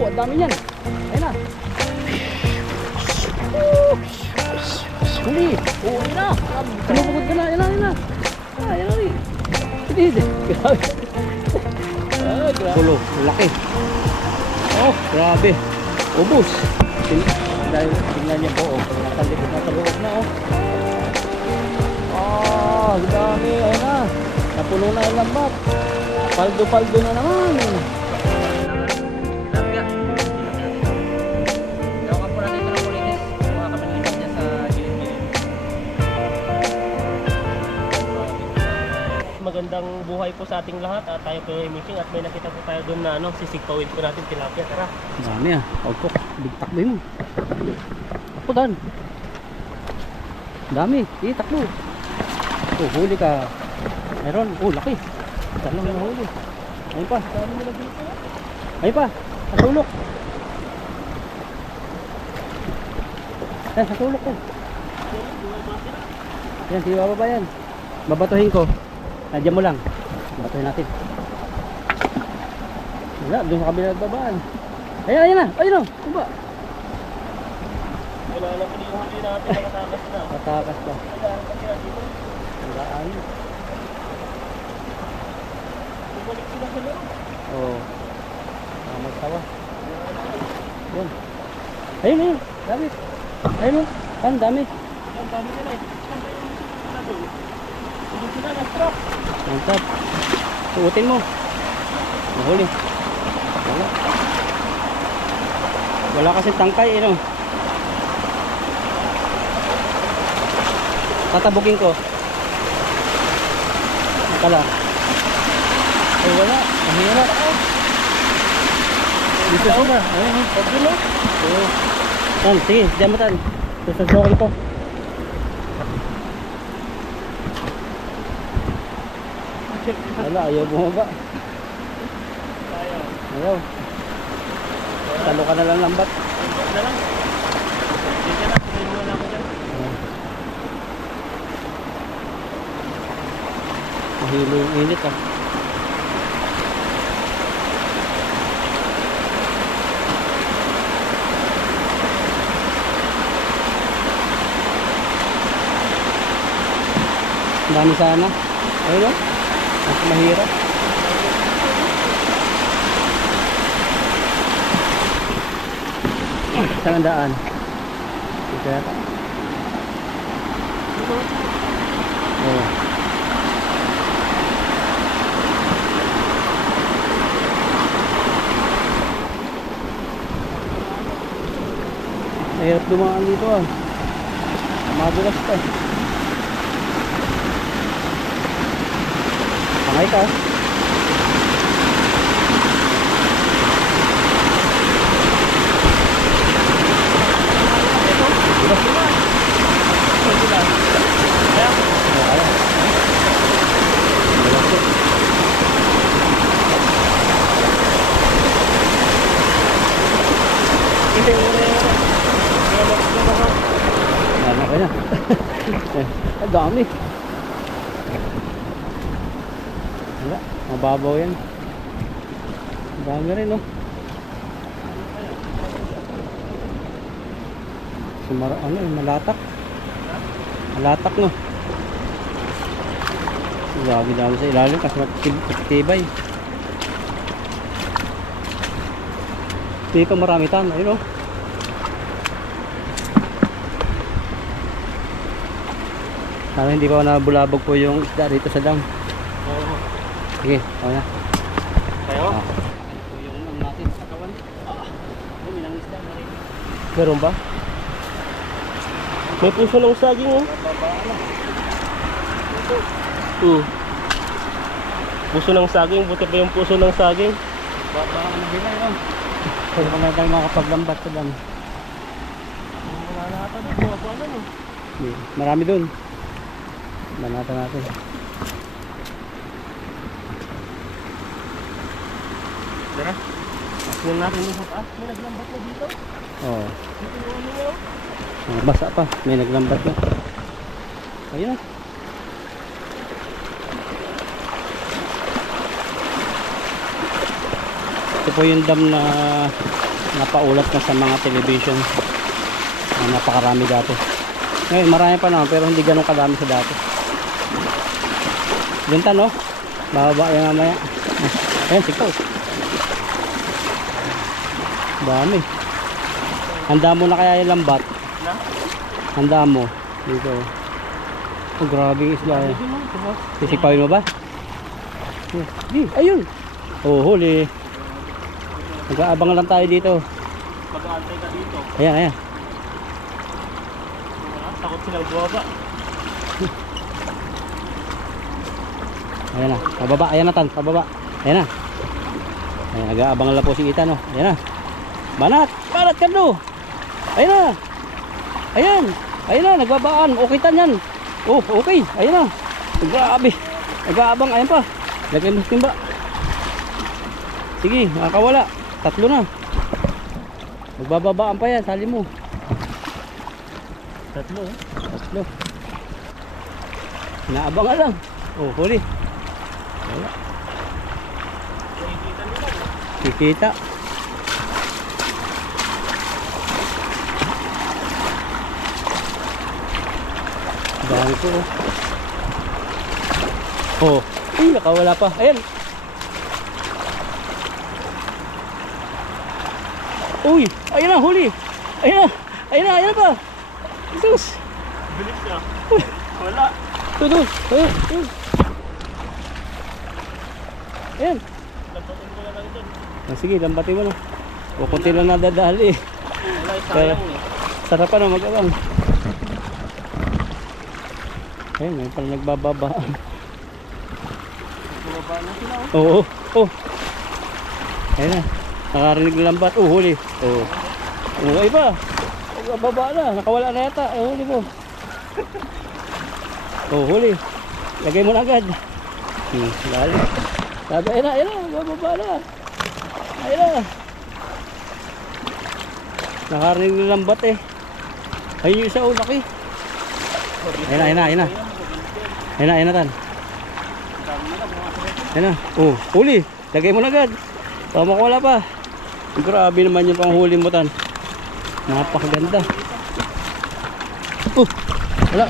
Ang dami yan. Ayun na. Huli. Huli na. Tumupagod ka na. Ayun na, ayun na. Ayun na. Hindi. Grabe. Grabe. Pulo. Laki. Oh, grabe. Ubus. Dahil tingnan niyo po. Oh. Nakalikot na sa loob na. Oh. Oh, dami. Ayun na. Napuno na yung lambat. Paldo-paldo na naman. Magandang buhay po sa ating lahat at tayo po ay meeting at may nakita po tayo doon na sisikawin po natin tilapia. Tara. Dami ah. Pagkok. Bigtakbo mo. Takbo dan. Dami. Takbo. Oh, huli ka. Meron. Oh, laki. Saan lang nahuli? Ayun pa. Ayun pa. Natulok. Yan, natulok ko. Yan, di bababa yan. Babatuhin ko. Nandiyan mo lang. Babatuhin natin. Wala, doon sa kabila nagbabaan. Ayan, ayan na. Ayun na. Kumba. Wala na po yung huli natin. Nakatakas na. Katakas pa. Kailangan pa sila dito. Wala ayun. Bumalik sila sa loob. Oo. Magtawa. Yan. Ayun, ayun. Dami. Ayun o. Ang dami. Ang dami nila eh. Saan ba yung sila doon? Hindi sila nag-truck. Mantap. Suotin mo. Mahuli. Wala. Wala kasi tangkay, no? Tatabukin ko. Nakala. Ay, wala. Mahirap. Dito sila. Ayun, pagod mo. Oo. Tan, sige, diyan mo tan. Sususukin ko. Wala, ayaw bumaba. Ayaw. Talo ka na lang lambat. Lambat na lang. Hindi ka na. Kumain mo na ako dyan. Mahilo yung init ah. Dami sana. Ayun o. Mas mahirap. Saan ang daan? Ito yata. Oo. Mahirap dumaan dito ah. Madulas pa. Pangay ka. Ang dami. Wala, mababaw yan. Ang dami rin, no? Ano, malatak. Malatak, no? Dami sa ilalim kasi matitibay. Dito marami tan, ayun, no? Sana hindi pa nabulabog po yung isda dito sa dam. Oo. Sige, ako na. Kayo? Ito yung ano natin sa kawan. May nang isda na rin. Meron ba? May puso ng saging oh. Puso ng saging, buti pa yung puso ng saging. Baka nabila yun. Kaya pa na tayo makapaglambat sa dam. Wala na ata doon, mga buwan no? Marami dun. Banatan natin. Tara. Asyan natin yung sa taas. May naglambat na dito. Oo. Dito yung ano nyo. Basa pa. May naglambat na. Ayun. Ito po yung dam na napaulat na sa mga television. Napakarami dati. Ngayon marami pa naman pero hindi ganun kadami sa dati. Gantan no? Bababa yan mamaya. Ayan, sikaw. Dami. Handa mo na kaya yung lambat? Handa mo. Dito. Oh, grabe yung isla yan. Sisipawin mo ba? Ayun. Oh, huli. Nag-aabang lang tayo dito. Mag-aantay ka dito. Ayan, ayan. Takot silang bumaba. Ayan na, pababa, ayan na tan, pababa. Ayan na. Ayan, nag-aabang lang po si Ethan, no. Ayan na. Banat, banat ka no. Ayan na. Ayan, ayan na, nagbabaan. Okay tan yan. Oh, okay, ayan na. Grabe. Nag-aabang, ayan pa. Lagay mo timba. Sige, nakakawala. 3 na. Magbababaan pa yan, sali mo. 3. 3. Inaabangan lang. Oh, huli. Wala. Kikita. Dami ko. Oh, ay nakawala pa. Ayan. Uy, ayun na, huli. Ayun na. Ayun na, ayun na pa. Jesus. Bilis siya. Wala. Tudo. Ayun. Ayan. Lambatin ko na lang ito. Sige, lambatin mo na. O kunti lang nadadali. Wala, sayang eh. Sarap pa na mag-abang. Ayun, may pala nagbababa. Bumaba na sila. Oo. Oh. Ayun na. Nakarinig ng lambat. Oh, huli. Oh. Oh, ay pa. Nagbababa na. Nakawala na yata. Oh, huli mo. Oh, huli. Lagay mo na agad. Lalo. Sabi, ayun na, ayun na. Nagbababa na. Ayun na. Nakarinig ng lambat eh. Ayun yung isa. Oh, laki. Ayun na, ayun na, ayun na. Ayun na, ayun na tan. Ayun na. Oh, huli. Lagay mo na agad. Tama ko wala pa. Grabe naman yung panghuli mo tan. Napakaganda. Wala.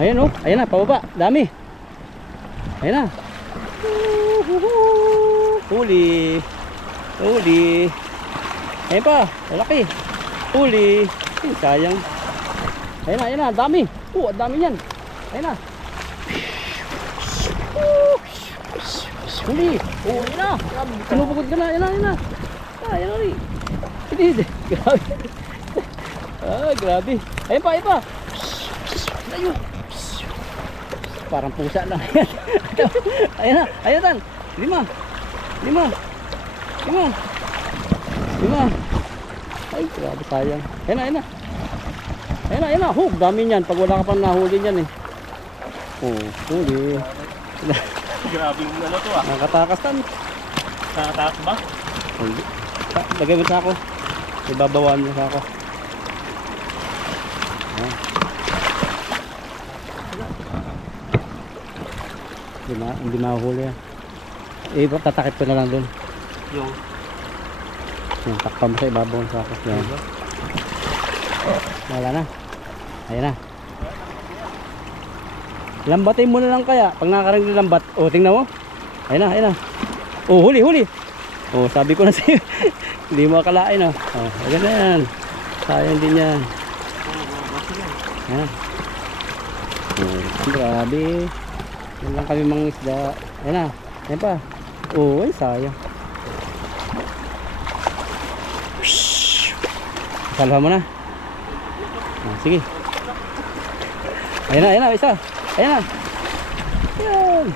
Ayan oh. Ayan na, pababa. Dami. Ayan na. Huli. Huli. Ayan pa. Malaki. Huli. Sayang. Ayan na, ayan na. Dami. Ang dami yan. Ayan na. Huli. Oh, yun na. Pinupugod ka na. Yan na, yan na. Yan na rin. Hindi. Grabe. Grabe. Ayun pa, ayun pa. Ayun. Parang pusa lang yan. Ayun na. Ayun na. 5. 5. Ay, grabe sayang. Ayun na, ayun na. Ayun na, ayun na. Dami niyan. Pag wala ka pang nahuli niyan eh. Oh, huli. Grabe yung ano to ah. Nakatakas tan. Nakatakas ba? Hindi. Lagay mo sa ako. Ibabawaan mo sa ako. Hindi mahuhuli yan. Tatakit ko na lang dun. Yung takpan mo sa ibabaw sa ako. Yan. Wala na. Ayan na. Lambatin mo na lang kaya. Pag nakakarinig ng lambat. O, tingnan mo. Ayan na, ayan na. O, huli. O, sabi ko na sa'yo. Hindi mo akalain o. O, ayan na yan. Sayang din yan. Ayan. O, grabe. Yan lang kami mga isda. Ayan na. Ayan pa. O, ay sayang. Salva mo na. O, sige. Ayan na, isa. Ayan na. Ayan.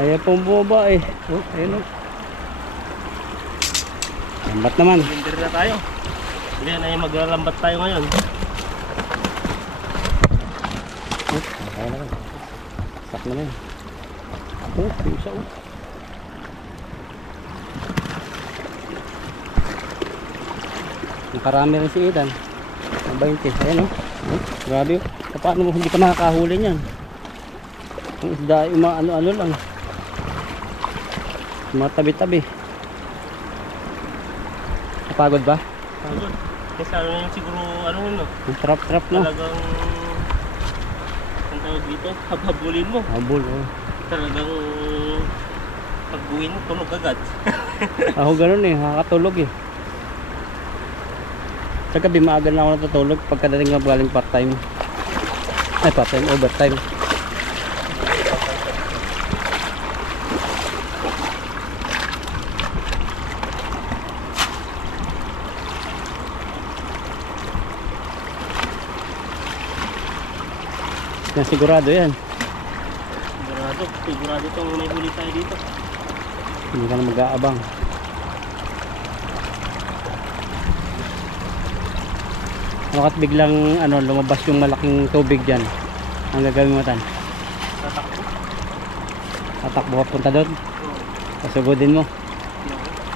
Ayan pong bumaba eh. Oh, ayan o. Lambat naman. Linder na tayo. Hindi na yung maglalambat tayo ngayon. Oh, kaya na rin. Sak na rin. Oh, yung isa oh. Nakarami rin si Ethan. 20. Ayan o. Grabe o. Paano mo hindi ka makakahuli niyan? Ang isda yung ano lang. Mga tabi-tabi. Napagod ba? Pagod. Kasi ano yun siguro, ano yun no? Ang trap-trap no? Talagang, ang tawag dito, habhabulin mo. Habol oh. Talagang, pag-uwi mo, tulog agad. Ako ganun eh, nakakatulog eh. Sa gabi maaga na ako natutulog pagkadating ng galing part-time. Ay part-time, overtime. Yan, sigurado yan. Sigurado itong may huli tayo dito. Hindi ka na mag-aabang. Ano kat biglang ano, lumabas yung malaking tubig dyan. Ang gagawin mo tan? Tatakbo. Tatakbo ka punta doon? Oo. Pasugudin mo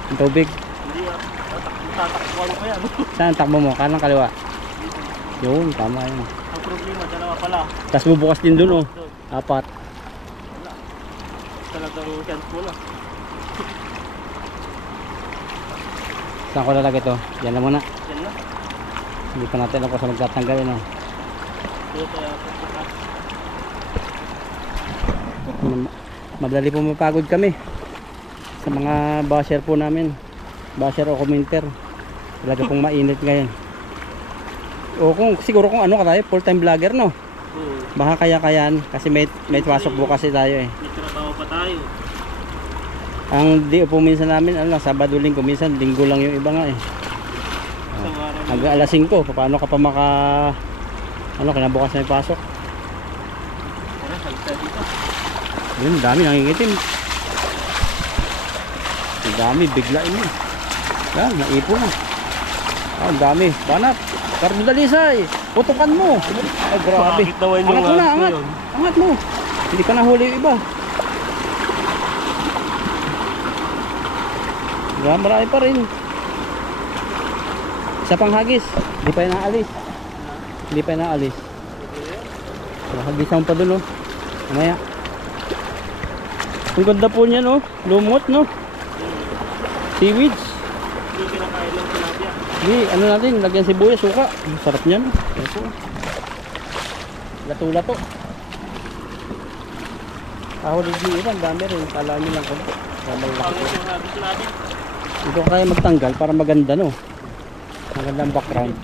yung tubig. Hindi tatakbuhan ko yan. Saan ang takbo mo? Kanang kaliwa? Yun, tama yun. Ang problema, dalawa pala. Tapos bubukas din doon oh. Doon. 4. Wala. Talagang chance mo na. Saan ko lalagay ito? Yan na muna. Yan na. Hindi pa natin ako sa magtatanggal no? Dito kaya ako sa Madali po mapagod kami sa mga basher po namin. Basher o commenter. Talaga pong mainit ngayon. O kung siguro kung ano ka tayo, full time vlogger no? Baka kaya-kayan kasi may pasok bukas tayo eh. May trabaho pa tayo. Ang di po minsan namin ano, Sabado, Linggo, minsan Linggo lang yung iba nga eh. Isang araw. Hanggang alas 5, paano ka pa maka ano, kinabukas na may pasok. Tara, halika dito. Yun, dami nangingitim. Ang dami, biglain mo. Yan, naipo na. Ah, ang dami. Banat, Cardo Dalisay, putukan mo. Ay, grabe. Bakit naman yung Angat mo na, ahas na angat. yun? Angat mo. Hindi ka nahuli yung iba. Grabe, marami pa rin. Isa pang hagis. Hindi pa yung naalis. Hindi pa yung naalis. Hagisan pa dun oh. Mamaya. Ang ganda po niyan oh. Lumot no. Seaweeds. Hindi kinakain ng tilapia. Hindi, ano natin, lagyan sibuyas, suka. Ang sarap niyan. Ito. Lato-lato. Kahuli din iba, ang dami rin. Kala nyo lang konti. Pangit yung habit natin. Ito kaya magtanggal para maganda no. Magandang background.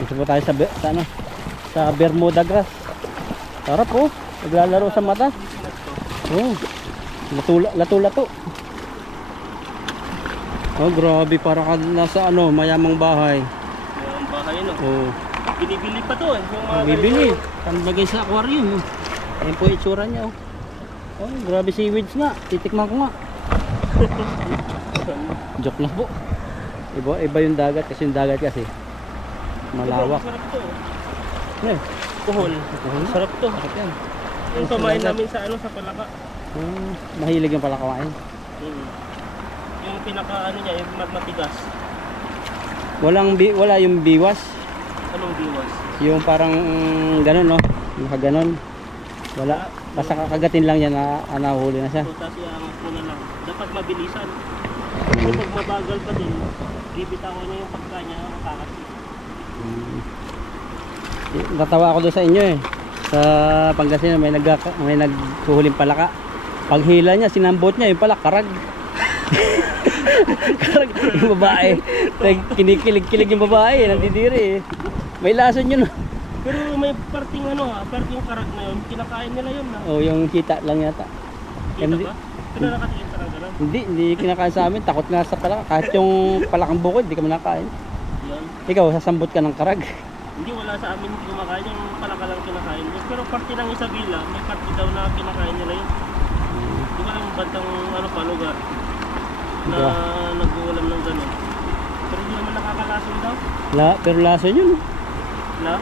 Ito po tayo sa ano? Sa Bermuda grass. Sarap po. Naglalaro sa mata. Oh. Lato-lato. Oh, grabe, para ka nasa ano, mayamang bahay. Yung bahay no. Oh. Binibili pa to eh. Yung mga Bibili. Tanlagay sa aquarium. Oh. Ayan po yung itsura niya oh. Oh, grabe seaweeds nga. Titikman ko nga. Joke lang po. Iba yung dagat kasi yung dagat kasi malawak. Sarap to. Eh, Kuhol. Sarap to. sarap yan. Yung pamain namin sa ano, sa palaka. Mahilig yung pala kawain. Yung pinaka ano niya, yung matigas. Wala yung biwas. Anong biwas? Yung parang ganun no. Nakaganon. Wala. Basta kakagatin lang yan na nahuli na siya. So, tapos iangat mo na lang. Dapat mabilisan. Kung pag mabagal pa din, bibitawan niya yung pagka niya, makakasi. Natawa ako doon sa inyo eh. Sa Pangasinan may naghuhuling palaka. Pag hila niya, sinambot niya yung pala karag. Karag yung babae. Kinikilig-kilig yung babae, nandidiri eh. May lason yun. Pero may parting ano parting karag na yun, kinakain nila yun na. Oh, yung kita lang yata. Kita ba? Pinakatikin sa ganun. Hindi kinakain sa amin. Takot nga sa palaka. Kahit yung palakang bukod, hindi ka manakain. Yan. Ikaw, sasambot ka ng karag. Hindi, wala sa amin kumakain, yung palaka lang kinakain nila. Pero parte ng Isabela, may parte daw na kinakain nila yun. Di ba yung bantang ano pa lugar na Diba? nag-uulam ng ganun. Pero hindi naman nakakalason daw. Pero lason yun. Na?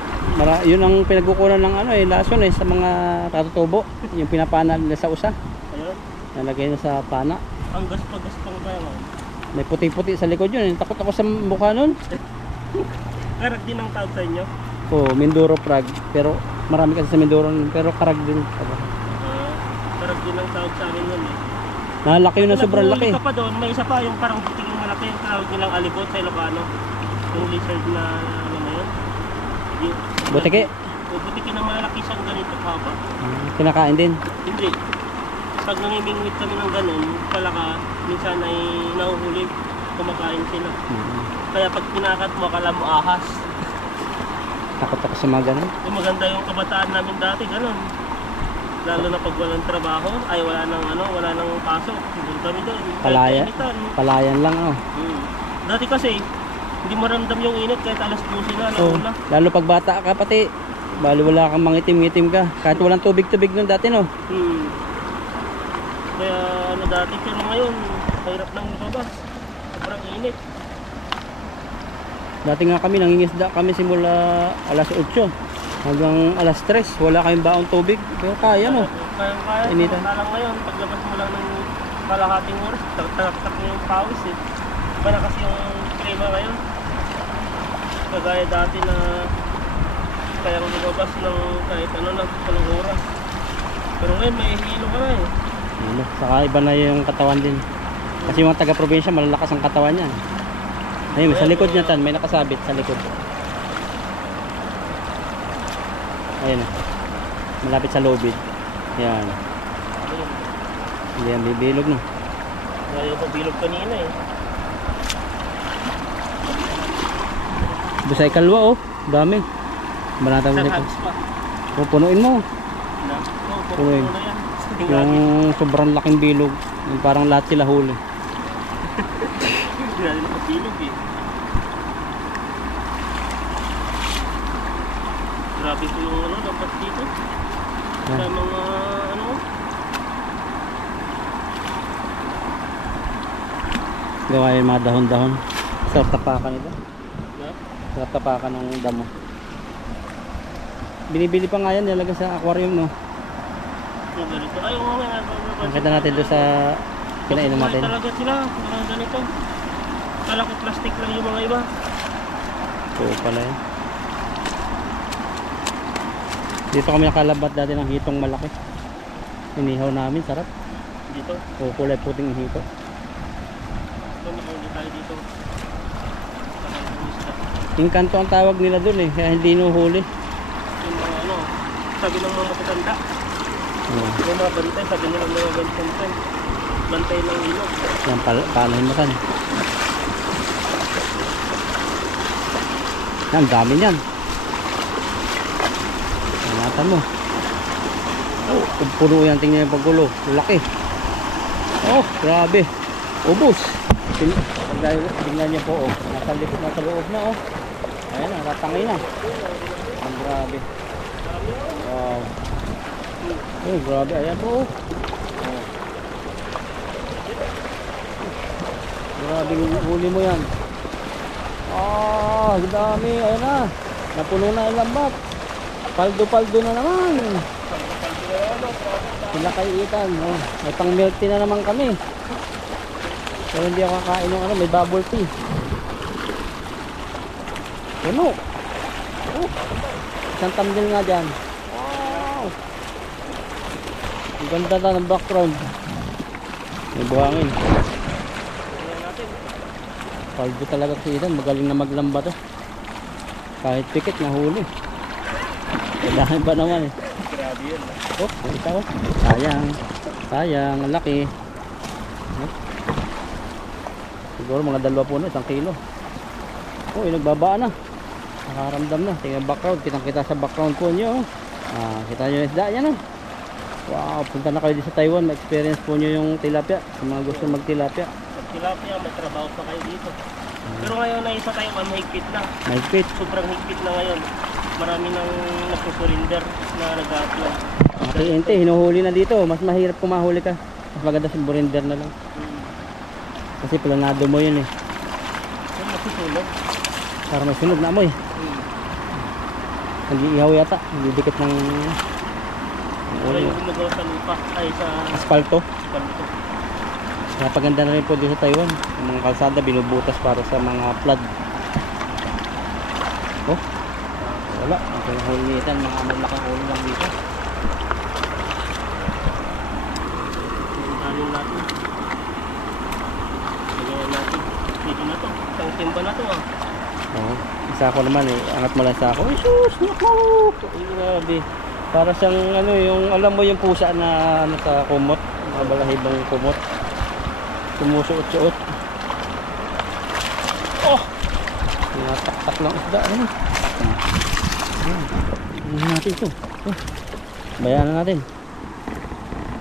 Yun ang pinagkukunan ng ano eh, lason eh, sa mga katutubo. Yung pinapana nila sa usa. Ayun. Nalagay na sa pana. Ang gaspang pa yun. May puti-puti sa likod yun. Takot ako sa mukha nun. Karag din ang tawag sa inyo. Oh, Mindoro Frog. Pero Marami kasi sa Mindoro pero karag din. Karag din ang tawag sa amin yun eh. Nalaki yun na sobrang laki. Ka pa doon, may isa pa yung parang buting malaki yung tawag nilang alibot sa Ilocano. Yung lizard na ano na yun. Butike? O butike na malaki siyang ganito haba. Kinakain din. Hindi. Pag nangimingwit kami ng ganun, palaka, minsan ay nahuhuli, kumakain sila. Kaya pag pinakat mo, akala mo ahas. Takot ako sa mga ganun. Yung maganda yung kabataan namin dati, ganun. Lalo na pag walang trabaho, ay wala nang pasok. Doon kami doon. Palayan lang Dati kasi, hindi maramdam yung init kahit alas 12 na, alauna. Lalo pag bata ka pati, bali wala kang mangitim-ngitim ka. Kahit walang tubig-tubig nun dati no. Kaya dati, pero ngayon, hirap nang lumabas. Sobrang init. Dati nga kami, nangingisda kami simula alas 8 hanggang alas 3. Wala kayong baong tubig. Pero kaya no. Kaya. Initan. Samantalang ngayon, paglabas mo lang ng kalahating oras, tak mo yung pawis eh. Iba na kasi yung klima ngayon. Kagaya dati na kayang lumabas ng kahit anong oras. Pero ngayon, may hilo ka na eh. Saka iba na yung katawan din. Kasi yung mga taga-probinsya, malalakas ang katawan niya. Ayun, sa likod niya tan, may nakasabit sa likod. Ayun, malapit sa lobid. Yan. Hindi yan bibilog no. Ayaw pa bilog kanina eh. Busay kalwa dami. Banata mo dito. Pupunuin mo. Punuin. Yung sobrang laking bilog, yung parang lahat sila huli. Hindi natin nakabilog eh. Grabe po yung dapat dito. Sa mga gawa yung mga dahon-dahon. Sarap tapakan ito. Sarap tapakan ng damo. Binibili pa nga yan, nilagay sa aquarium no. Nakita natin doon sa kinainom natin. Talaga sila, mga ganito. Kala ko plastic lang yung mga iba. Oo pala yun. Dito kami nakalabat dati ng hitong malaki. Inihaw namin, sarap. Dito? Oo, kulay puting hito. Ito, nakahuli tayo dito. Inkanto ang tawag nila doon eh, kaya hindi nuhuli. Yung mga sabi ng mga matatanda. Yung mga bantay, sabi nila mga bantay. Bantay ng ilog. Yan, paanahin mo kan. Yan, dami yan. Ingatan mo. Puno yan, tingnan yung paggulo. Laki. Oh, grabe. Ubus. Tingnan niyo po, nasa loob na Ayan na, tatangay na. Ang grabe. Wow. Oh, grabe. Ayan po. Grabe, huli mo yan. Dami. Ayan na. Napuno na yung lambat. Paldo-paldo na naman. Sila kaiitan. May pang milk tea na naman kami. Pero hindi ako kakain ng may bubble tea. Puno. Isang thumbnail nga dyan. Wow. Ang ganda na ng background. May buhangin. Paldo talaga si Idan. Magaling na maglamba to. Kahit pikit nahuli. Kailangan ba naman eh. Grabe yun. Isa ko. Sayang. Ang laki. Siguro mga 2 puno, 1 kilo. Nagbaba na. Nakaramdam na. Tingnan background. Kitang-kita sa background po nyo. Kita nyo yung isda yan. Wow, punta na kayo dito sa Taiwan. Ma-experience po nyo yung tilapia. Sa mga gusto mag-tilapia. Tilapia, may trabaho pa kayo dito. Pero ngayon na isa Taiwan, mahigpit na. Mahigpit. Sobrang higpit na ngayon. Marami nang nagsusurinder na nag-apply. Hindi, hinuhuli na dito. Mas mahirap kung mahuli ka. Mas maganda sa surrender na lang. Kasi planado mo yun eh. Yung masusunog. Para may sunog na amoy. Nag-iihaw yata. Nagdidikit ng Wala yung gumagawa sa lupa. Ay sa asfalto. asfalto. Napaganda na rin po dito sa Taiwan. Yung mga kalsada binubutas para sa mga flood. Wala, ito yung huli nito, mga malaking huli lang dito. Yung tanin natin. Lagayan natin. Dito na to. Isang timba na to ah. Oo. Isa ko naman eh, angat mo lang sa ako. Ay sus, naku! Ay, grabe. Para siyang ano, yung alam mo yung pusa na ano sa kumot, mga balahibang kumot. Sumusuot-suot. Oh! Nataktak lang isda. Ano? Ano natin ito? Oh. Bayanan natin.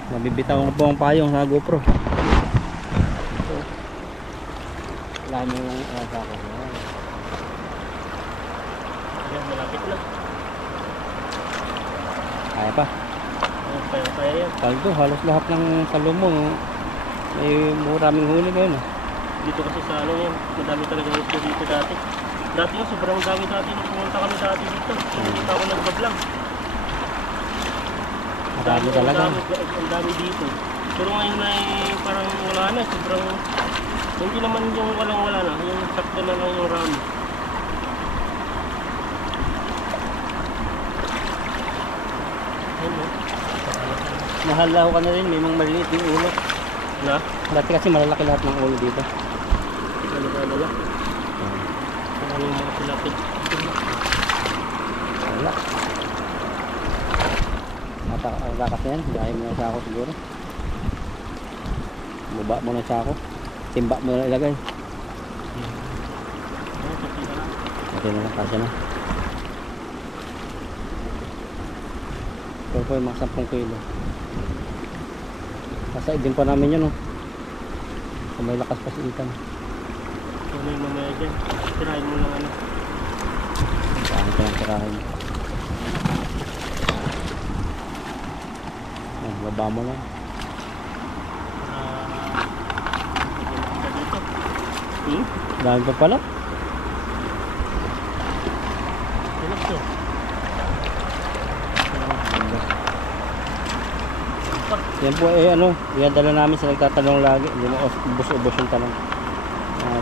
Mabibitaw na po ang payong sa GoPro. Wala mo yung sa ako. Ayan, malapit na. Kaya pa. Kaya yan. Paldo, halos lahat ng salumong may maraming huli ngayon. Dito kasi sa ano yan, madami talaga yung isda dito dati. Dati nga, sobrang dami dati nung pumunta kami dati dito. Hindi ako nagbablog. Marami talaga. Ang dami dito. Pero ngayon ay parang wala na, sobrang hindi naman yung walang wala na, yung sakto na lang yung rami. Ayun, Mahalaw ka na rin, may mga maliliit yung ulo. na? Dati kasi malalaki lahat ng ulo dito. Alala. Ano yung mga pilapit? Wala. Matakas na yan, dahil mo na sa ako siguro. Baba mo na sa ako. Timba mo na ilagay. Okay na lang, kasya na. Ito po yung mga 10 kilo. Kasaid din pa namin yun, oh. Kung may lakas pa si Ethan. Ano yung mamaya dyan? Tirahin mo lang ano. Saan ka lang tirahin. Baba mo lang. Ka dito. Dami pa pala. Relax to. Yan po eh ano, dinadala namin sa nagtatanong lagi. Hindi mo ubos-ubos yung tanong.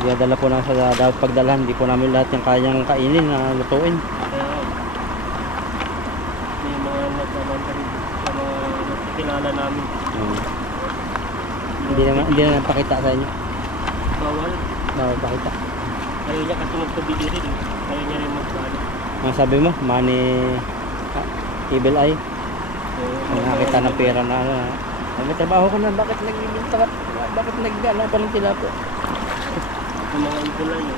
Dinadala po namin sa dapat pagdalahan. Hindi po namin lahat yung kayang kainin na lutuin. Kaya may mga nagkabanta rin sa mga nakikilala namin. Hindi naman pakita sa inyo. Bawal. Bawal pakita. Ayaw niya kasi magpabili rin. Ayaw niya rin magpano. Ang sabi mo, money evil eye. Kung nakita ng pera na ano. May trabaho ko na, bakit nagbibinta ka? Bakit nag-ano pa ng tilapo? Yung mga ipula nyo,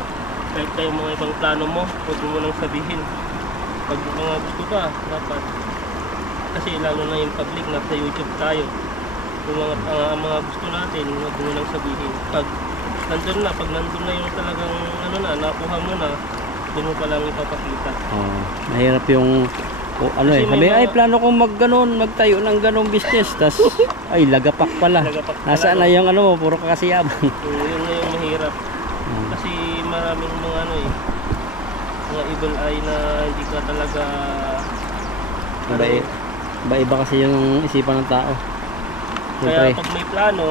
kahit kayo mga ibang plano mo, huwag mo nang sabihin. Pag mga gusto ka, dapat. Kasi lalo na yung public, nasa YouTube tayo. Yung mga gusto natin, huwag mo nang sabihin. Pag nandun na yung talagang ano na, nakuha mo na, doon mo palang ipapakita. Mahirap yung ano Kasi eh, sabi ay plano kong magtayo ng ganong business, tas ay lagapak pala. Nasaan na yung ano mo, puro kakasiyabang. Yun na yung mahirap. Kasi maraming mga ano eh, mga evil eye na hindi ka talaga Iba kasi yung isipan ng tao. kaya Siyempre, pag may plano,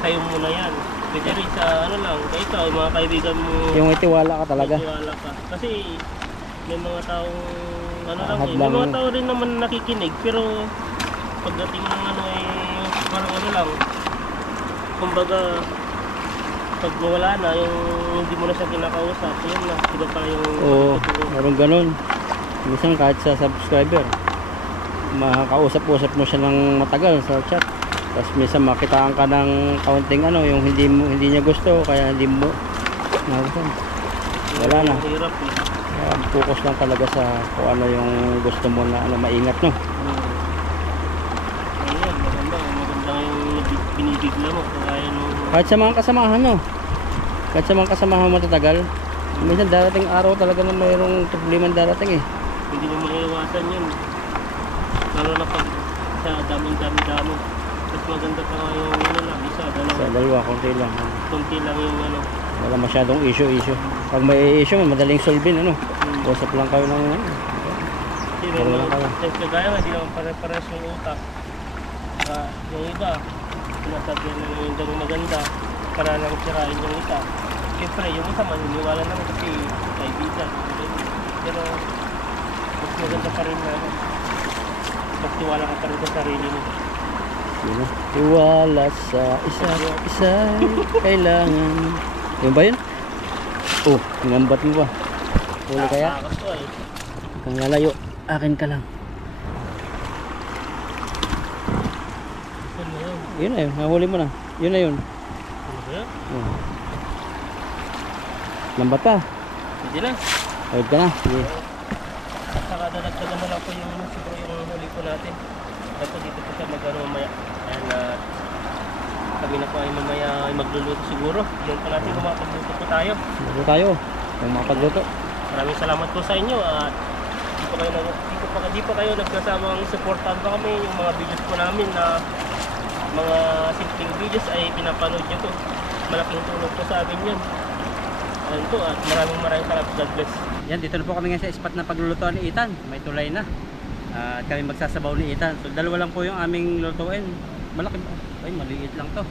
tayo muna yan. Pwede rin sa ano lang, kayo ito, yung mga kaibigan mo, yung itiwala ka talaga. magtiwala ka. Kasi may mga taong ano lang eh, may Hadlang. mga tao rin naman nakikinig, pero pagdating ng ano eh, parang ano lang, kumbaga pag wala na, yung hindi mo na siya kinakausap, yun na, iba pa yung Oo, meron ganun. Minsan kahit sa subscriber, makakausap-usap mo siya ng matagal sa chat. Tapos minsan makitaan ka ng kaunting ano, yung hindi niya gusto, kaya hindi mo nakusan. Wala na. Hirap eh. Kaya focus lang talaga sa kung ano yung gusto mo na ano, maingat, no? Ayun, maganda yung binibigla mo, kaya nung Kahit sa mga kasamahan, no? Kahit sa mga kasamahan mo tatagal, minsan darating araw talaga na mayroong problema darating eh. hindi mo maiiwasan yun. Lalo na pag sa daming-dami. Mas maganda pa nga yung ano lang, isa, Sa dalawa, konti lang. konti lang yung ano. Wala masyadong issue. Pag may issue, madaling solvein, ano? Usap lang kayo ng ano. Kasi may Wala mga, kayo. kagaya nga, hindi naman pare-pares yung utak. Yung iba, sinasabi na yung daw maganda, para lang sirain yung isa. Siyempre, yung isa maniniwala naman kasi kaibigan. Pero, maganda pa rin na magtiwala ka pa rin sa sarili mo. Yun na. Tiwala sa isa't isa kailangan. Yun ba yun? Oh, pinambat mo ba? Huli kaya? Nakakaswal. Kung lalayo, akin ka lang. Ano yun? Yun na yun, nahuli mo na. Yun na yun. Ano ba yun? Oh. Lambat pa. Hindi lang. Ayod ka na. Sige. At saka dadagdagan na lang po yung siguro yung huli po natin. Dapat dito po siya mag-ano mamaya. Ayan na kami na po ay mamaya ay magluluto siguro. Doon po natin kung makapagluto po tayo. Luto tayo. Kung makapagluto. Maraming salamat po sa inyo at di pa kayo nagkasamang supportan pa kami yung mga videos po namin na mga simpleng videos ay pinapanood nyo po. Malaking tulong po sa amin yun. Ayun po at maraming salamat. God bless. Yan, dito na po kami ngayon sa spot na paglulutuan ni Ethan. May tulay na. At kami magsasabaw ni Ethan. So dalawa lang po yung aming lutuin. Malaki ba? Ay, maliit lang to.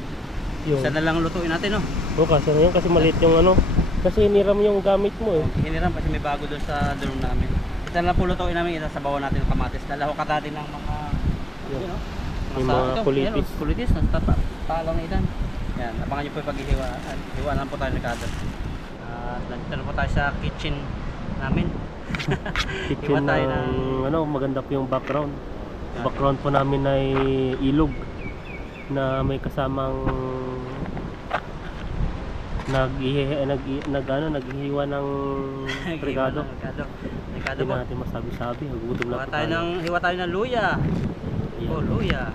Isa na lang lutuin natin, no? Kasi na yun kasi maliit yung ano. Kasi hiniram yung gamit mo eh. Hiniram kasi may bago doon sa dorm namin. Ito na po lutuin namin, isasabawan natin ng kamatis. Lalahok natin ng mga Yun. Yung mga kulitis. Kulitis, nasa palang na Ethan. Yan, abangan nyo po yung paghihiwa. Hiwa na po tayo ng kada. Nandito na po tayo sa kitchen namin. Kitchen tayo ng ano, maganda po yung background. Background po namin ay ilog na may kasamang naghihiwa ng regado. Hindi na natin masabi-sabi. Gutom na po tayo. Hiwa tayo ng luya. Oh, luya.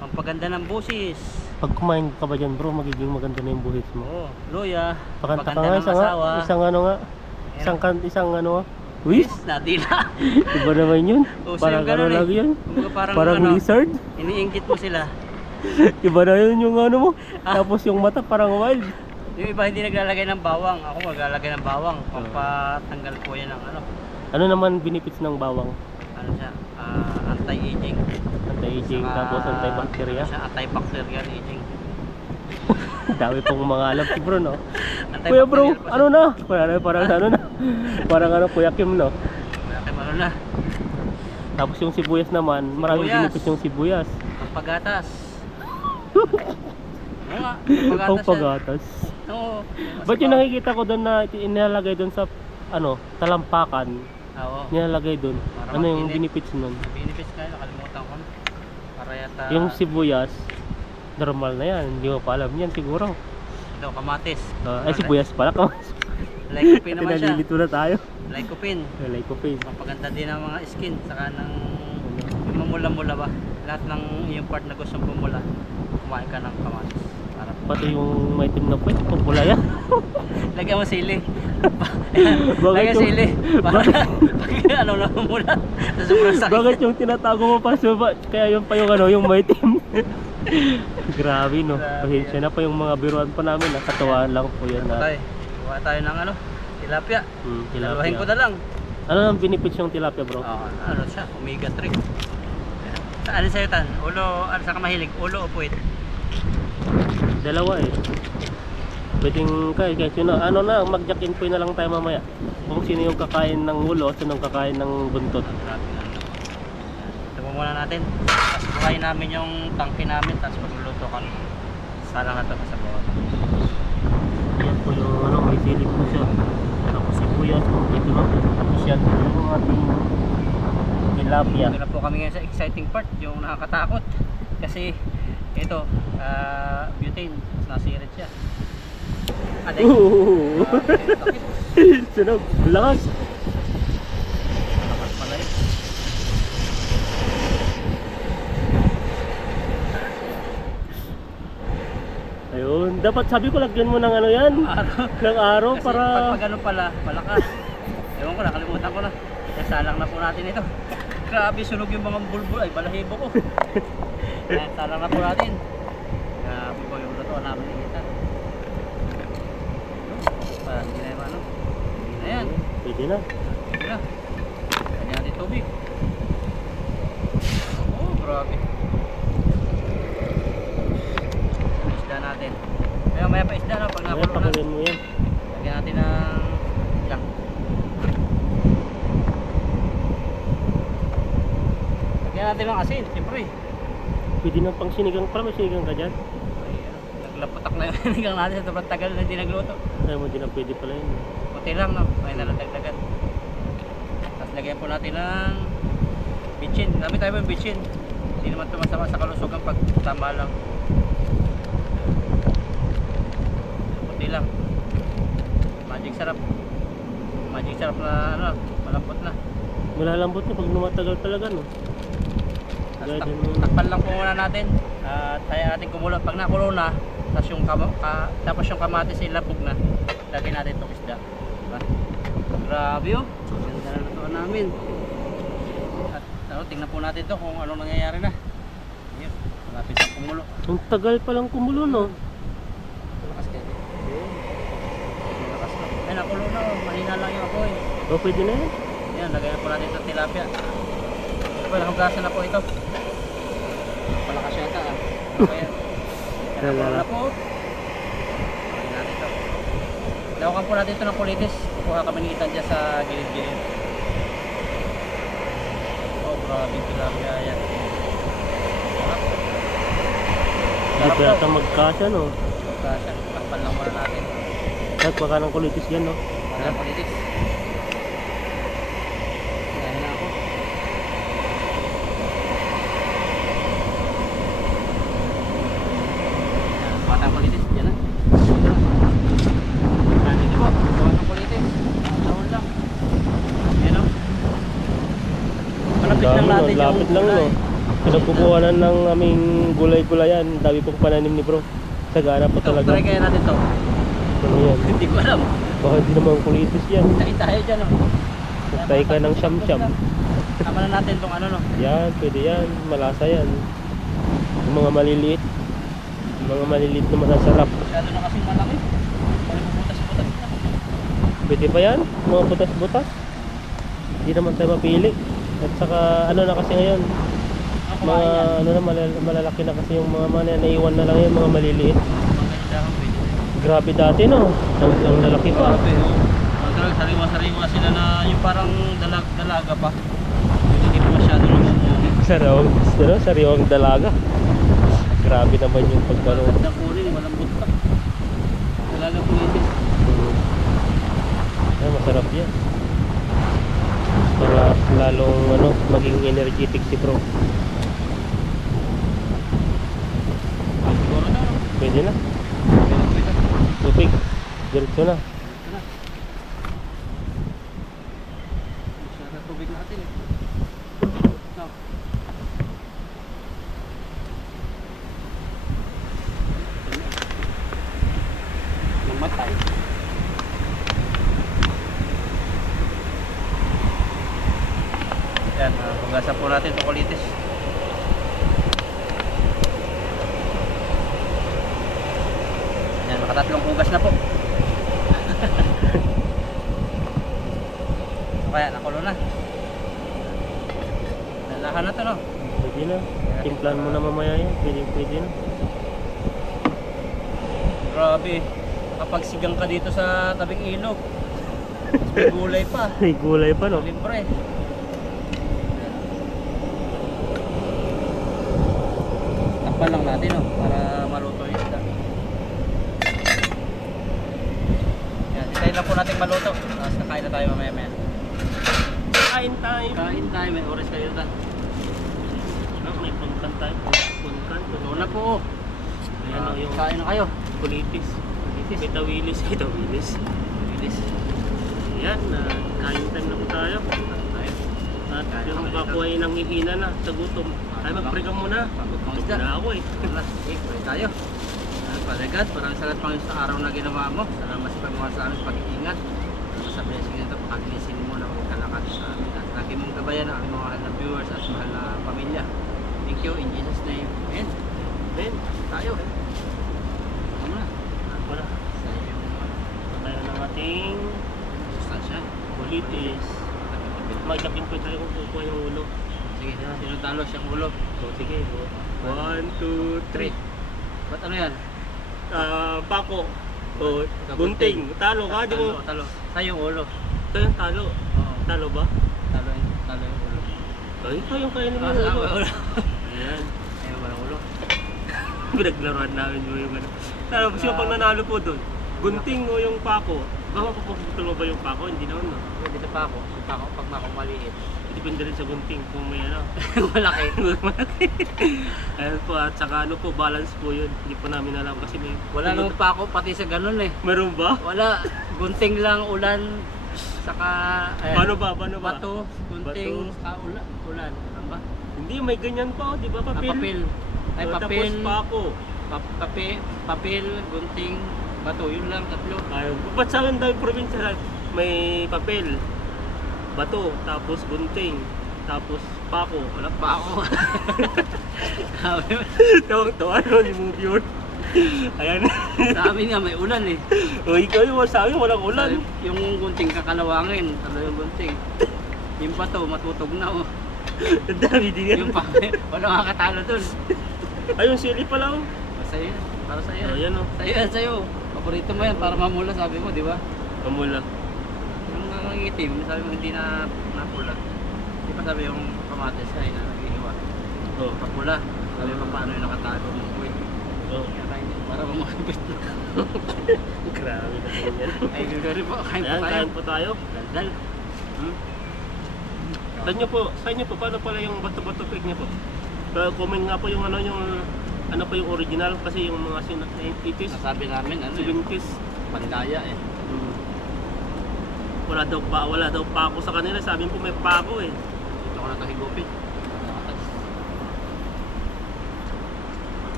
Pampaganda ng busis. Pag kumain ka ba dyan bro, magiging maganda na yung buhis mo. Oh, luya. Pakanta ka Pampaganda nga, ng asawa. isang ano nga. Wis? Nadila. Iba naman yun. Oh, Parang ano lang yun. Parang ano, lizard. iniinggit mo sila. Iba na yun yung ano mo. Tapos yung mata parang wild. Yung iba hindi naglalagay ng bawang. Ako maglalagay ng bawang. Pampatanggal po yan ng ano. Ano naman benefits ng bawang? Ano siya? Anti-aging. Anti-aging, tapos antibacteria. Siya, antibacterial aging. Dami pong mga alam si bro, no? Antibacterial Kuya bro, po siya. ano na? Parang ano na? Parang ano, Kuya Kim, no? Kaya ano na. Tapos yung sibuyas naman, maraming Sibuyas. benefits yung sibuyas. Ang pagatas. Oo nga, pagatas Ang yan. pagatas. Oo. Ba't yung nakikita ko doon na inilalagay doon sa ano, talampakan, Oo. nilalagay doon? Para Ano yung mag-init. benefits nun? Benefits na yun, nakalimutan ko. Para yata... Yung sibuyas, normal na yan, hindi mo pa alam yan siguro. Ito, kamatis. Ay sibuyas pala, Lycopene naman siya. Nalilito na tayo. Lycopene. Lycopene. Pampaganda din ng mga skin, saka ng yung mamula-mula ba. Lahat ng yung part na gustong pumula, kumain ka ng kamatis. Para Pati yung may itim na puwet, pupula yan. lagyan mo sili. Bakit Lagyan yung- sili. Para pag ano na mula sa sobrang sakit. Bakit yung tinatago mo pa suba? Kaya yung pa yung ano, yung may itim. Grabe no. Grabe Pasensya na pa yung mga biruan pa namin. Nakatawaan lang po yan. Tayo, kuha tayo ng ano, tilapia. Dalawahin ko na lang. Ano ang benefits yung tilapia bro? Ano siya, omega 3. Ano sa'yo tan? Ulo, ano sa kamahilig? Ulo o puwit? Dalawa eh. Pwedeng kahit yun na. Ano na, mag-jack in na lang tayo mamaya. Kung sino yung kakain ng ulo, sino yung kakain ng buntot. Grabe na. Ito mo muna natin. Tapos bukayin namin yung tangke namin. Tapos magluluto kami. Sana nga ito sa bawat. Yan po yung ano, may silip po siya. Tapos sibuyas, ito na. Tapos yan, yung ating tilapia. Ito na po kami ngayon sa exciting part. Yung nakakatakot. Kasi ito, butane. Nasirit siya. Aday. Sunog, lakas. Lakas pala yun. Ayun, dapat sabi ko lagyan mo ng ano yan. Ng araw Kasi para pag ano pala, malakas. Ewan ko, nakalimutan ko na. Salang na po natin ito. Grabe, sunog yung mga bulbul. Ay, balahibo ko. Salang na po natin. Grabe po yung luto namin ni Ethan. Parang hindi na yung ano. Hindi na yan. pwede na. Hindi na. Kanya natin tubig. Oh, grabe. Isda natin. Kaya maya pa isda na pag Ngayon, napuno na. pakulin mo yan. Lagyan natin ng jack. natin ng asin, siyempre. Pwede nang pang sinigang pala, may sinigang ka dyan. Naglapatak na yung sinigang natin sa sobrang tagal na hindi nagluto. Ay mo, di na pwede pala yun. Puti lang, no? May naladagdagan. Tapos lagyan po natin ng bitchin. Dami tayo ng bitchin. Hindi naman ito masama sa kalusugan pag tama lang. Puti lang. Magic sarap. Magic sarap na ano, malambot na. Malalambot na pag lumatagal talaga, no? Tapos Gaya din mo. takpan lang po muna natin. At kaya natin kumulo. Pag nakulo na, tapos yung kamatis ilabog na, lagyan natin itong isda. Diba? Grabe yun. Ganda na lutuan namin. At tingnan po natin to kung anong nangyayari na. Ayun, malapit sa kumulo. Ang tagal palang kumulo, no? Malakas kayo. Malakas na. Ay, nakulo na. Mahina lang yung apoy. O, pwede na yan. Yan, lagyan po natin itong tilapia. Well, hugasan na po ito. Malakas yata ah. Okay. Yan, nakulo na po. Lagyan natin ito. Lawakan po natin ito ng kulitis. Kuha kami ng itan dyan sa gilid-gilid. Oh, grabe tilapia yan. Sarap. Hindi pa yata magkasya, no? Magkasya. Takpan lang muna natin. At baka ng kulitis yan, no? Para kulitis. Ayan na ako. Batang kulitis. Yan na. Dito po. Batang kulitis. Tawon lang. Ayan o. Malapit lang natin yung lapit lang, no? Pinagkukuhanan ng aming gulay-gulayan. Dami pong pananim ni bro. Sagana pa ito. talaga. Try kaya natin to. Ano yan? Hindi ko alam. Baka hindi naman kulitis yan. Tayo tayo dyan o. Magtay ka ng siyam-siyam. Tama na natin itong ano no. Yan, pwede yan. Malasa yan. Yung mga maliliit. Yung mga maliliit na masasarap. Masyado na kasing malaki. Parang butas-butas na. Pwede pa yan? Mga butas-butas. Hindi naman tayo mapili. At saka ano na kasi ngayon. Mga ano na malalaki na kasi yung mga naiwan na lang yung mga maliliit. Grabe dati, no? Ang lalaki pa. Talagang sariwa-sariwa sila na yung parang dalaga pa. Hindi pa masyado naman. Sariwang dalaga. Grabe naman yung pagkano. Magandang kunin, malambot pa. Dalaga pulitis. Ay, masarap yan. Para lalong ano, maging energetic si bro. Siguro na, no? Pwede na. Pwede. Tupig. Diretso na. Ito na. Masyado tubig natin eh. Ito. Mamatay. Yan, hugasan po natin itong kulitis. Yan, makatatlong hugas na po. Kaya nakulo na. Nalahan na to, no? Pwede na. Timplan mo na mamaya yan. Pwede na. Grabe. Kapag sigang ka dito sa tabing ilog, mas may gulay pa. May gulay pa, no? Libre. Takpan lang natin, no? Para maluto yung isda. Yan, hintayin lang po natin maluto. Tapos kakain na tayo mamaya-maya. Kain time. Kain tayo, may oras kayo na. May pungkan tayo. Pungkan. Luto na po. Ayan, yung Kain na kayo. kulitis. May tawilis. Bilis. Ayan, kain time na po tayo. At yung kakuhay ng hihina na sa gutom. Ay, magprika muna. Pagod isda. Na ako eh. Okay, pwede tayo. Father God, maraming salamat Panginoon sa araw na ginawa mo. Salamat sa pagmamahal sa amin sa pag-iingat. Salamat sa blessing nito, pakagilisin mo na magkalakas sa amin. At lagi mong gabayan ang aming mga mahal na viewers at mahal na pamilya. Thank you in Jesus' name. Amen. Amen. Tayo. Ano na? Ako na. Sa iyong Tayo ng ating sustansya. kulitis. Magkapin ko tayo kung kukuha yung ulo. Sige, sino talo siyang ulo? So, sige. 1, 2, 3. Ba't ano yan? Pako. O, gunting. Talo ka, di mo. Talo. Sa yung ulo. Ito yung talo. Oo. Talo ba? Talo yung ulo. Ay, ito yung kainin mo. Ayan. Ayun, walang ulo. Pinaglaruan namin yung ano. Tapos yung pang nanalo po doon, gunting o yung pako. Baka papaputol mo ba yung pako? Hindi naman, no? Dito pa ako. Dito ako pag ako maliit. Depende rin sa gunting kung may ano. Malaki. Malaki. Ayan po, at saka ano po, balance po yun. Hindi po namin alam kasi may... Wala naman pa ako pati sa ganun eh. Meron ba? Wala. Gunting lang, ulan, saka... Paano ba? Paano ba? Bato, gunting, Bato. saka ulan. Ano ba? Hindi, may ganyan pa, di ba? Papel. Papel. Ay, Oh, papel. Tapos pako. Papel, gunting, bato. Yun lang, tatlo. Ayun. Ba't sa akin dahil probinsya may papel, bato, tapos gunting, tapos pako. Wala pa ako. Tawang-tawa nun yung movie yun. Ayan. Sa amin nga may ulan eh. O ikaw yung sa akin, walang ulan. Yung gunting kakalawangin, ano yung gunting. Yung bato, matutog na oh. Ang dami din yan. Yung papel, wala makakatalo dun. Ayun, sili pala oh. Sa'yo, para sa'yo. Oh, yan oh. Sa'yo yan, sa'yo. Paborito mo yan para mamula sabi mo, di ba? Pamula. Yung nangitim, sabi mo hindi na napula. Di ba sabi yung kamatis ay na naghihiwa. Oh. Papula. Sabi mo paano yung nakatago mo. Uy, Oh. kaya kain para mamukipit na. Grabe na po yan. Ay, gagawin po, kain po Ayan, tayo. kain po tayo. Daldal. Sa inyo po, paano pala yung bato-bato pig niyo po? Comment nga po yung ano po yung original kasi yung mga 80s, Nasabi namin, ano yung 70s. pandaya eh. Wala daw pa ako sa kanila. Sabi po may pa ako eh. Dito ko na ito higupin.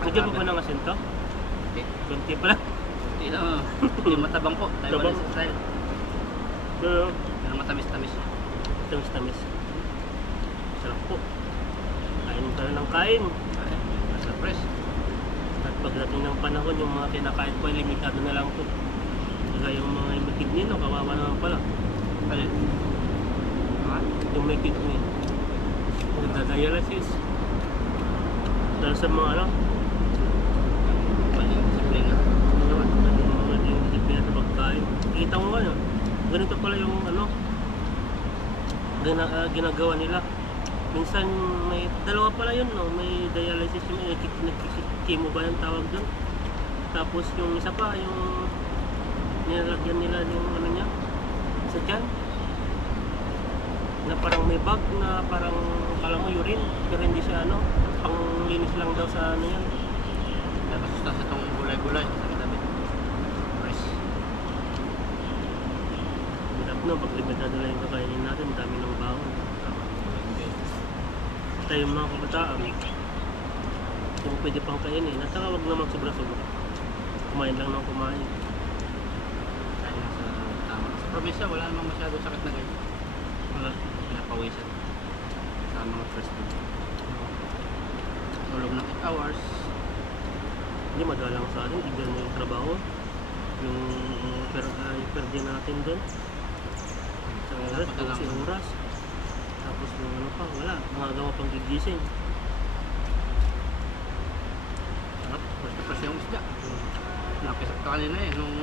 Nagyan po ba ng asinto? Okay. Kunti pala. Hindi na, hindi matabang po. Tabang. Taiwanese style. Pero Pero matamis-tamis. tamis-tamis. Sarap po. Kain tayo ng kain. Ay, nasa press. At pagdating ng panahon, yung mga kinakain po ay limitado na lang po. Kaya yung mga may kidney, no, kawawa naman pala. Alin? Ha? Yung may kidney. Nagda-dialysis. Dahil sa mga ano, Paling disiplina. yung disiplina sa pagkain. Kita mo ano, ganito pala yung ano, ginagawa nila. Minsan may dalawa pala yun, no? May dialysis yung chemo ba yung tawag doon. Tapos yung isa pa, yung nilalagyan nila yung ano niya sa tiyan. Na parang may bag na parang kala mo urine, pero hindi siya ano, panglinis lang daw sa ano yan. Napasusta sa itong gulay-gulay. Sabi namin. Press. Hirap no, pag limitado lang yung kakainin natin, dami ng bawon. Tayo mga kabataan, kung pwede pang kainin, at saka wag naman sobra-sobra. Kumain lang ng kumain. Kaya nasa tama. Sa probinsya, wala namang masyado sakit na ganyan. Wala. Pinapawisan. Sa mga first food. Tulog ng 8 hours. Hindi, madalang sa atin, tignan mo yung trabaho. Yung per day natin doon. Sa oras, Dapat na lang. 12 oras. Tapos yung ano pa, wala. Mga gawa pang gigising. Sarap. Basta yung isda. Napisap ka kanina eh. Nung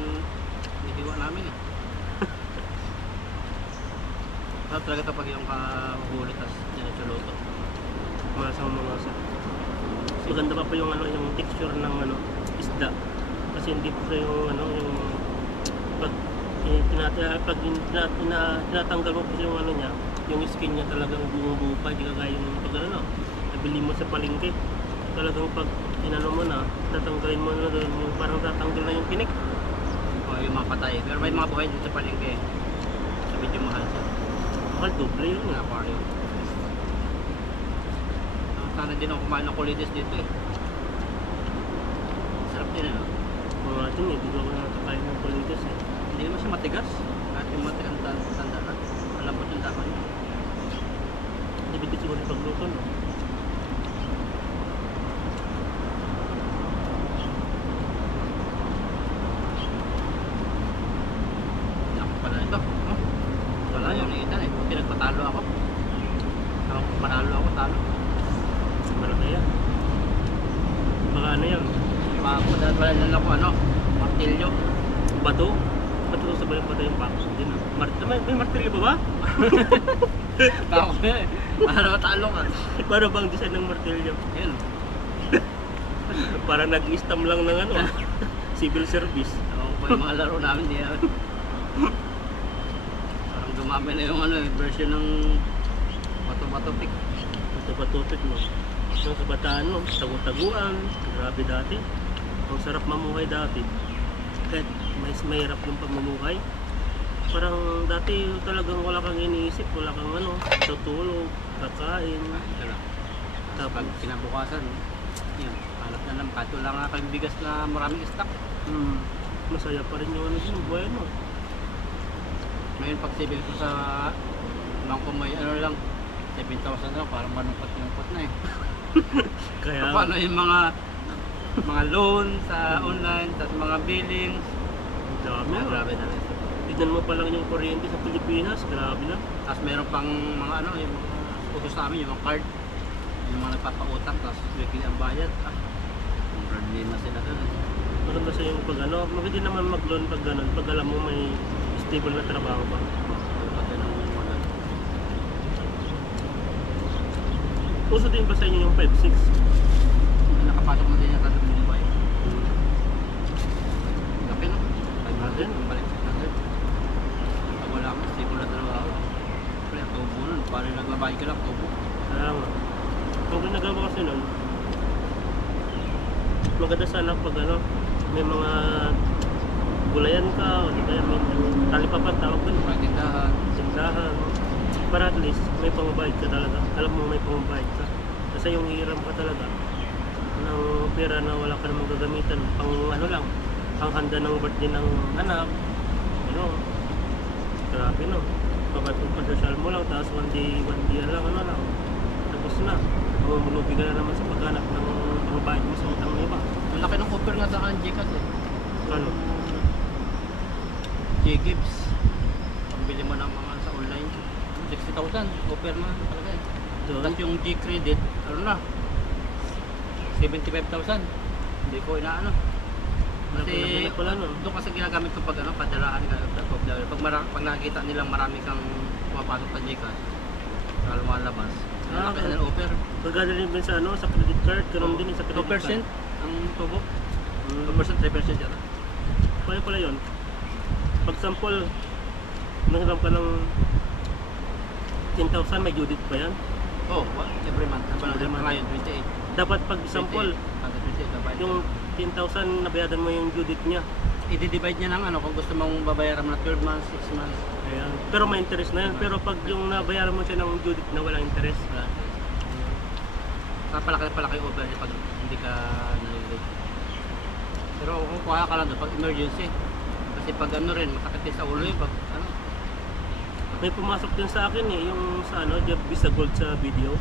nihiwa namin eh. Sarap talaga ito pag yung kahulot tas dinutsuluto. Masang mamasa. Maganda pa po yung ano, yung texture ng ano, isda. Kasi hindi po yung ano, yung pag tinatanggal mo po yung ano niya, yung skin niya talagang buong-buo pa, hindi kagaya yung pag ano, nabili mo sa palengke. Talagang pag inano mo na, tatanggalin mo na doon, yung parang tatanggal na yung tinik. O yung mga patay. Pero may mga buhay dito sa palengke. Sa medyo mahal siya. Mahal, doble yun Yung nga. aquarium. Sana din ako kumain ng kulitis dito eh. Sarap din ano. Mga atin eh, di ko ako nakakain ng kulitis eh. Hindi naman siya matigas. Kahit yung matigas tandaan. Malambot yung dahon. Depende siguro yung pagluto, no? Ako pala ito. Oh. Wala yung niitan eh. Buti nagpatalo ako. Ako panalo ako, talo. Malaki yan. Baka ano yan? Papadaan pala lang ako ano, martilyo. Bato? Bato sa bayo pa yung box din ah. May martilyo pa ba? Tako na eh. Para matalo ka. Para bang design ng martilyo? Yan. Para nag-stam lang ng ano, civil service. Ako pa yung mga laro namin niya. Parang dumami na yung ano, version ng bato-bato pick. Ito ba topic mo? Yung kabataan mo, tagu-taguan, grabe dati. Ang sarap mamuhay dati. Kahit mahirap yung pamumuhay. Parang dati talagang wala kang iniisip, wala kang ano, tutulog, kakain. Tapos pag kinabukasan, yun, hanap na lang. Kahit wala nga kayong bigas na maraming stock. Masaya pa rin yung ano yung buhay mo. Ngayon pag civil ko sa bangko may ano lang, 7,000 lang, parang manungkot-nungkot na eh. Kaya, Paano yung mga loan sa online, tapos mga billing. dami. Grabe na rin. Tignan mo pa lang yung kuryente sa Pilipinas, grabe na. Tapos meron pang mga ano, yung mga utos namin, yung mga card, yung mga nagpapautang, tapos weekly ang bayad. Ang friendly na sila doon. Maganda sa yung pag ano, maganda naman mag-loan pag ganun, pag alam mo may stable na trabaho ba. Pag ganun wala. Uso din ba sa inyo yung 5-6? Nakapasok na din yata sa Mumbai. Laki no? 500, balik 600. Pag wala ka, stable na trabaho. Kaya tubo nun, paano naglabay ka lang, tubo. Kaya nga. Kung ginagawa kasi nun, maganda sana pag ano, may mga gulayan ka, o di kaya may talipapan tawag dun. May tindahan. Tindahan. Para at least may pangbayad ka talaga. Alam mo may pangbayad ka. Kasi yung hiram ka talaga ng pera na wala ka namang gagamitan. Pang ano lang, pang handa ng birthday ng anak. Ano, grabe no. Pagpapasyal mo lang, tapos one day lang, ano lang. Tapos na. Mamulubi ka na naman sa paghanap ng pangbayad mo sa utang ng iba. Ang laki ng offer nga sa akin, Gcash eh. Ano? J-Gibbs. Pambili mo ng mga sa online. 60,000, offer na talaga eh. Doon? Tapos yung G-Credit, ano na, 75,000. Hindi ko inaano. Kasi Wala pala nun. doon kasi ginagamit ko pag ano, padalaan ka pag nakikita nilang marami kang pumapasok sa Gcash, saka lumalabas. Laki na ng offer. Pagkada rin din sa ano, sa credit card, karoon din sa credit 2% card. ang tubo. 2%, 3% yata. Kaya pala yun. Pag sample, nanghiram ka ng 10,000, may due date pa yan. Oh, every month. Ang Every month. client, 28. Dapat pag sample, 28 ang bayad. yung 10,000 nabayadan mo yung due date niya. I-divide niya ng ano, kung gusto mong babayaran mo na 12 months, 6 months. Ayan. Pero may interest na yan. Pero pag yung nabayaran mo siya ng due date na walang interest, Palaki yung offer niya pag hindi ka nalilate. Pero kung kuha ka lang doon, pag emergency. Kasi pag ano rin, masakit din sa ulo yung pag ano. may pumasok din sa akin eh, yung sa ano, Jeff Visa Gold sa video.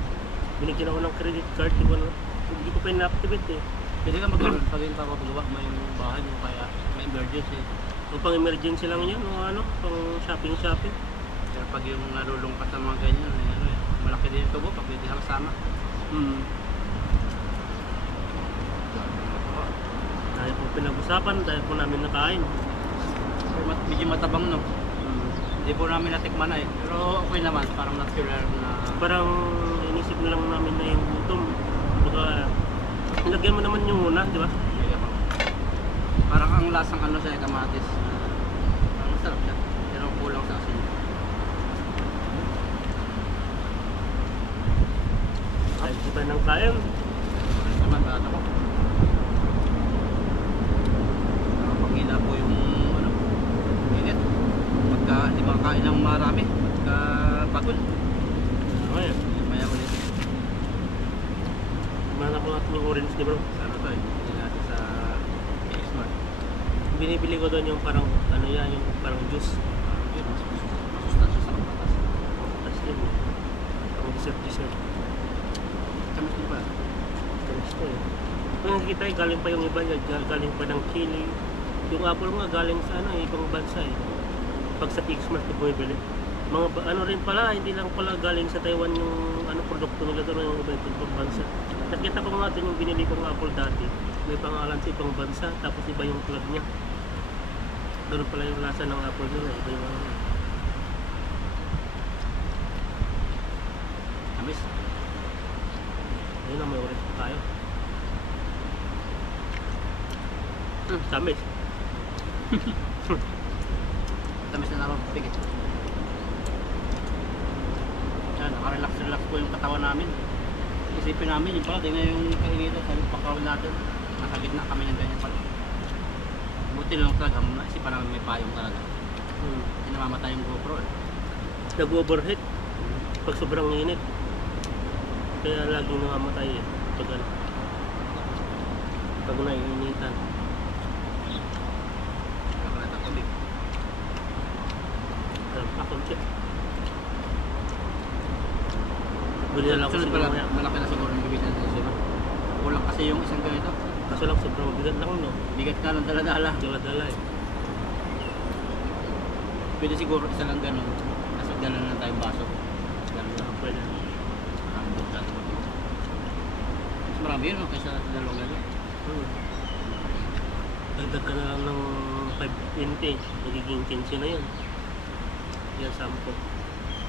Binigyan ako ng credit card, hindi ko pa in-activate eh. Pwede ka mag-ano, pag yung papagawa mo yung bahay mo, kaya may emergency. O pang emergency lang yan, o ano, pang shopping. Pero pag yung nalulung ka sa mga ganyan, ano, malaki din yung tubo, pag pwede ka kasama. Dahil po pinag-usapan, dahil po namin nakain. Medyo matabang no. Hindi po namin natikman na eh. Pero okay naman, parang natural na. Parang inisip na lang namin na yung gutom. Baka, ilagyan mo naman yung una, di ba? Parang ang lasang ano siya, kamatis. Parang masarap siya. Pero kulang sa asin. Dahil po tayo ng kain. Naman ba ako? Pangila po yung ano, init. Pagka hindi makakain ng marami, pagka bagol. Okay. Maya ulit. Mana ko natin yung orange, di ba? Ano to eh, hindi natin sa X-Mart. Binibili ko doon yung parang, ano yan, yung parang juice. Yun, masustansya sa kapatas. Tapos yun, ang dessert. Kamis din ba? Tapos ko eh. Kung nakikita eh, galing pa yung iba, galing pa ng Chile. Yung apple nga galing sa ano, ibang bansa eh. Pag sa X-Mart ko bumibili. Mga ano rin pala, hindi lang pala galing sa Taiwan yung ano produkto nila doon, yung ibang bansa. Nakita ko nga din yung binili kong apple dati. May pangalan sa ibang bansa, tapos iba yung plug niya. Doon pala yung lasa ng apple doon, iba yung ano. tamis. Ayun na, may ulit tayo. Tamis. Tamis na naman pigit. Yan, nakarelax po yung katawan namin. Isipin namin, yung pala, di na yung kainita, sabi pakawin natin. Nasa gitna kami ng ganyan pala. Buti lang talaga, naisipan namin may payong talaga. Hindi namamatay yung GoPro eh. Nag-overheat pag sobrang init. Kaya laging namamatay eh. Pag naiinitan. Nakalat ang tubig. Pakunti. Buli na lang ako Sunod siguro pala, kaya. malaki na siguro yung bibigan sa sunod. Kulang kasi yung isang ganito. Kaso lang sobrang mabigat lang no. Bigat ka ng dala-dala. Dala-dala eh. Pwede siguro isa lang ganun. Nasa dala na tayong baso. Ganun lang. Pwede. Marami doon sa atin. Mas marami yun no, kaysa dalawang gano'n. Dagdag ka na lang ng 520. Magiging 15 na yun. Yan 10.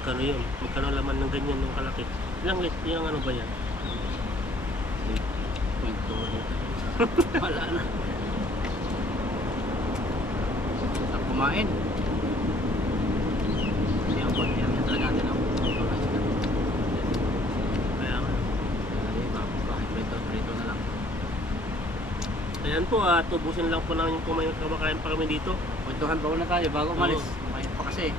Kano yun? Magkano laman ng ganyan ng kalaki? Ilang ano ba yan? Wala na. Sa kumain. Hindi ako pag yan talaga natin ako. Kaya nga. Bakit prito na lang. Ayan po, tubusin lang po namin yung kumakain pa kami dito. Kwentuhan pa na tayo bago umalis. Kumain pa kasi.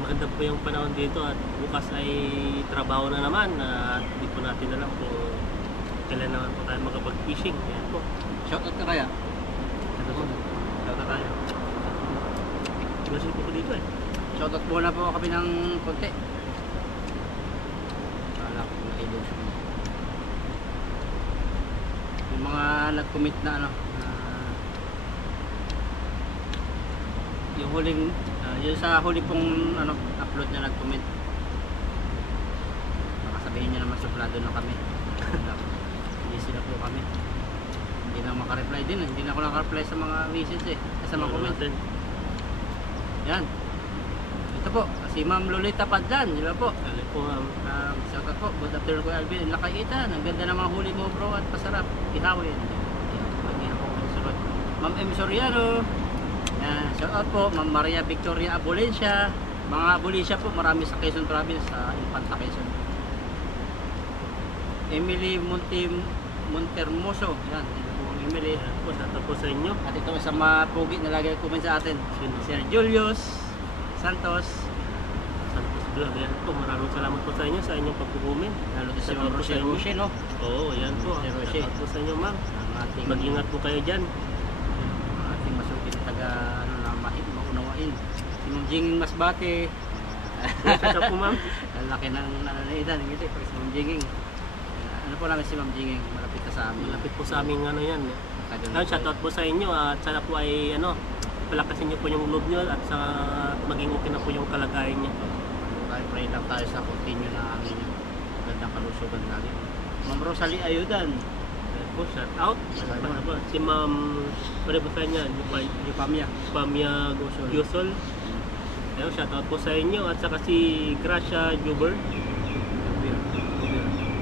Maganda po yung panahon dito at bukas ay trabaho na naman at di po natin alam kung kailan naman po tayo makapag-fishing. Ayan po. Shoutout ka kaya? Ito po. Shoutout tayo. Masin po ko dito eh. Shoutout muna po kami ng konti. Kala ko na-ilog siya. Yung mga nag-commit na ano, yung huling, yung sa huli pong ano, upload na nag-comment. Baka sabihin nyo naman suplado na kami. Hindi sila po kami. Hindi na makareply din. Hindi na ako nakareply sa mga message eh. Sa mga comment. natin. Yan. Ito po, si Ma'am Lolita Padlan. Di ba po? Dali po ma'am. Shoutout po. Good afternoon Kuya Alvin. Nakaitan. Ang ganda ng mga huli mo bro at pasarap. Ihawin. Pagyan po ang sunod. Ma'am M. Soriano. Shoutout po. Ma'am Maria Victoria Abolencia. Mga Abolencia po. Marami sa Quezon Province. Sa Infanta Quezon. Emily Montermoso. Yan. Ito po ang Emily. Ayan po, shoutout po sa inyo. At ito sa mga pugi na lagi comment sa atin. Sino? Sir Julius Santos. Santos Vlog. Ayan po, maraming salamat po sa inyo sa inyong pagkukumin. Lalo to si Shoutout Ma'am po sa Rochelle inyo. Rochelle, no? Oo, ayan po. Sir Rochelle. Shoutout po sa inyo ma'am. Ang ating, Mag-ingat po kayo dyan. ang ating masugid na taga ano na maunawain. Si Ma'am Jinging Masbate. Shoutout po ma'am. Ang laki ng nananaitan. Hindi, pag si Ma'am Jinging. Ano po namin si Ma'am Jinging? Malapit na sa amin. Malapit po sa aming ano yan. Tagal Shoutout po sa inyo at sana po ay ano, palakasin niyo po yung loob niyo at sa maging okay na po yung kalagayan niyo. Tayo pray lang tayo sa continue na amin yung magandang kalusugan lagi. Ma'am Rosalie Ayudan. Ayan po, shoutout. Ano po, si ma'am, ano po sa inyo? Yung pamilya. Pamya Yusol. Ayun, shoutout po sa inyo at saka si Gracia Juber.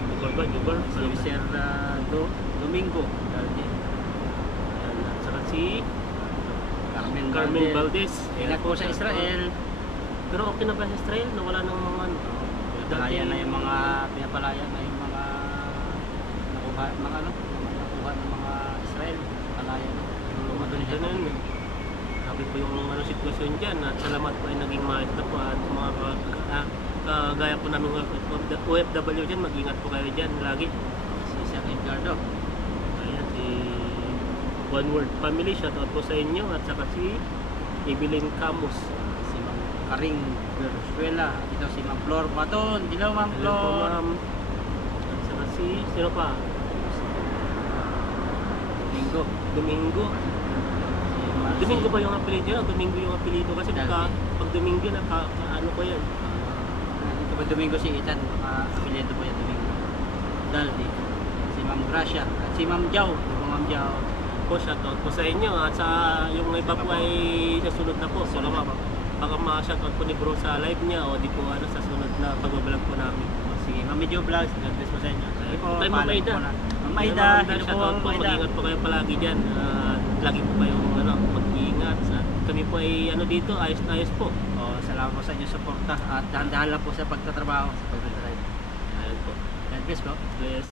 Juber ba? Juber? Si Sir Domingo. Ayan, at saka si Carmen Carmen Valdez. Valdez. Ingat po sa Israel. Pero okay na ba sa Israel? Nawala ng mga ano? Pinapalaya na yung mga pinapalaya na yung mga nakuha ng mga Israel. Pinapalaya na. Maganda na yun. Sabi po yung ano, sitwasyon dyan at salamat po ay naging maayos na po at mga kagaya po namin OFW dyan, mag-ingat po kayo dyan lagi. Si Sir Edgardo. Ayan, si One Word Family, shoutout po sa inyo at saka si Evelyn Camus. Si Ma'am Karing Venezuela. Ito si Ma'am Flor Baton. Hello Ma'am Hello po Flor. ma'am. At saka si, sino pa? Domingo. Domingo. Si Marcy. Domingo ba yung apelido yun? Domingo yung apelido kasi pag Domingo ano ko yan? Ito ba Domingo si Ethan? Apelyido po yan Domingo. Daldi. Si Ma'am Gracia. At si Ma'am Jau. Ma'am Jau. Po, shoutout po sa inyo at sa yung iba po ay sa sunod na po. Baka ma-shoutout po ni bro sa live niya o di po ano sa sunod na pagbablog po namin. Sige, Ma'am Medyo Vlogs, God bless po sa inyo. Sige po, Tayo, Ma'am paalam Aida. po na. Ma'am Aida, hello po, Ma'am Aida. Mag-ingat po kayo palagi dyan. Lagi po kayong mag-iingat. Kami po ay dito, ayos na ayos po. Oh, salamat po sa inyong suporta at dahan-dahan lang po sa pagtatrabaho, sa pagdadrive. Ayun po. God bless po. Bless.